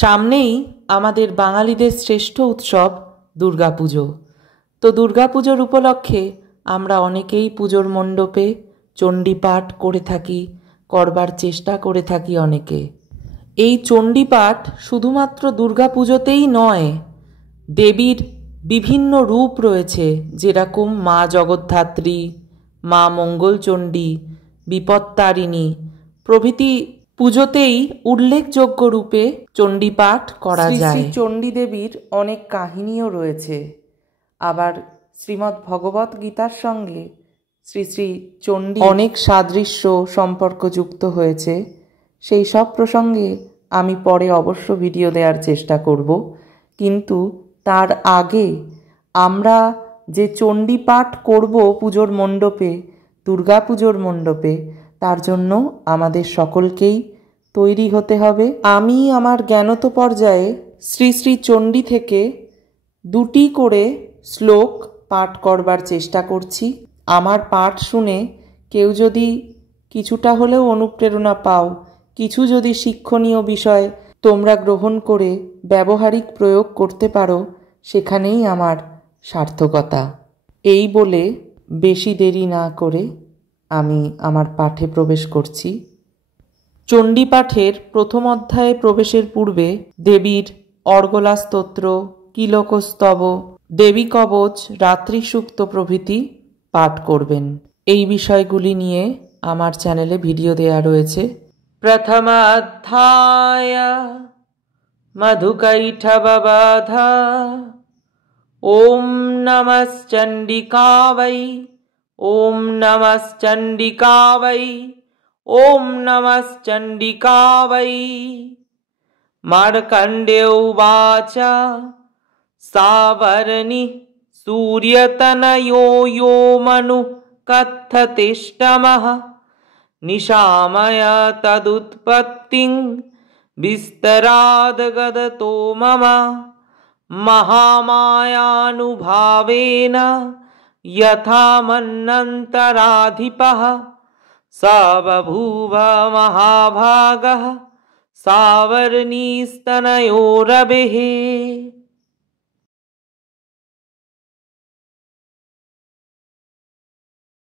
সামনেই আমাদের বাঙালিদের শ্রেষ্ঠ উৎসব দুর্গাপুজো। তো দুর্গাপুজোর উপলক্ষে আমরা অনেকেই পুজোর মণ্ডপে চণ্ডীপাঠ করে থাকি, করবার চেষ্টা করে থাকি অনেকে। এই চণ্ডীপাঠ শুধুমাত্র দুর্গাপুজোতেই নয়, দেবীর বিভিন্ন রূপ রয়েছে, যেরকম মা জগদ্ধাত্রী, মা মঙ্গলচণ্ডী, বিপত্তারিণী প্রভৃতি পুজোতেই উল্লেখযোগ্য রূপে চণ্ডীপাঠ করা যায়। শ্রী চণ্ডী দেবীর অনেক কাহিনীও রয়েছে। আবার শ্রীমদ্ ভগবত গীতার সঙ্গে শ্রী শ্রী চণ্ডী অনেক সাদৃশ্য সম্পর্কযুক্ত হয়েছে। সেই সব প্রসঙ্গে আমি পরে অবশ্য ভিডিও দেওয়ার চেষ্টা করব, কিন্তু তার আগে আমরা যে চণ্ডীপাঠ করব পুজোর মণ্ডপে, দুর্গাপুজোর মণ্ডপে, তার জন্য আমাদের সকলকেই তৈরি হতে হবে। আমি আমার জ্ঞানত পর্যায়ে শ্রী শ্রী চণ্ডী থেকে 2টি করে শ্লোক পাঠ করবার চেষ্টা করছি। আমার পাঠ শুনে কেউ যদি কিছুটা হলেও অনুপ্রেরণা পাও, কিছু যদি শিক্ষণীয় বিষয় তোমরা গ্রহণ করে ব্যবহারিক প্রয়োগ করতে পারো, সেখানেই আমার সার্থকতা। এই বলে বেশি দেরি না করে আমি আমার পাঠে প্রবেশ করছি। চণ্ডীপাঠের প্রথম অধ্যায়ে প্রবেশের পূর্বে দেবীর অর্গলা স্তোত্র, কিলকস্তব, দেবী কবচ, রাত্রি সূক্ত প্রভৃতি পাঠ করবেন। এই বিষয়গুলি নিয়ে আমার চ্যানেলে ভিডিও দেয়া রয়েছে। প্রথম অধ্যায় মধুকৈঠববাধা। ওম নমশ্চণ্ডিকাবৈ, ওম নমশ্চণ্ডিকাবৈ, ওম নমশ্চণ্ডিকাবৈ। মার্কণ্ডেয় উবাচ সাবর্ণি সূর্যতনयो यो মনুঃ কথতিষ্ঠমঃ নিশাময় তদুৎপত্তিং বিস্তরাদ্গদতো মম মহামায়ানুভাবেন যথা মন্বন্তরাধিপः स बभूव महाभागः सावर्णिस्तनयो रवेः।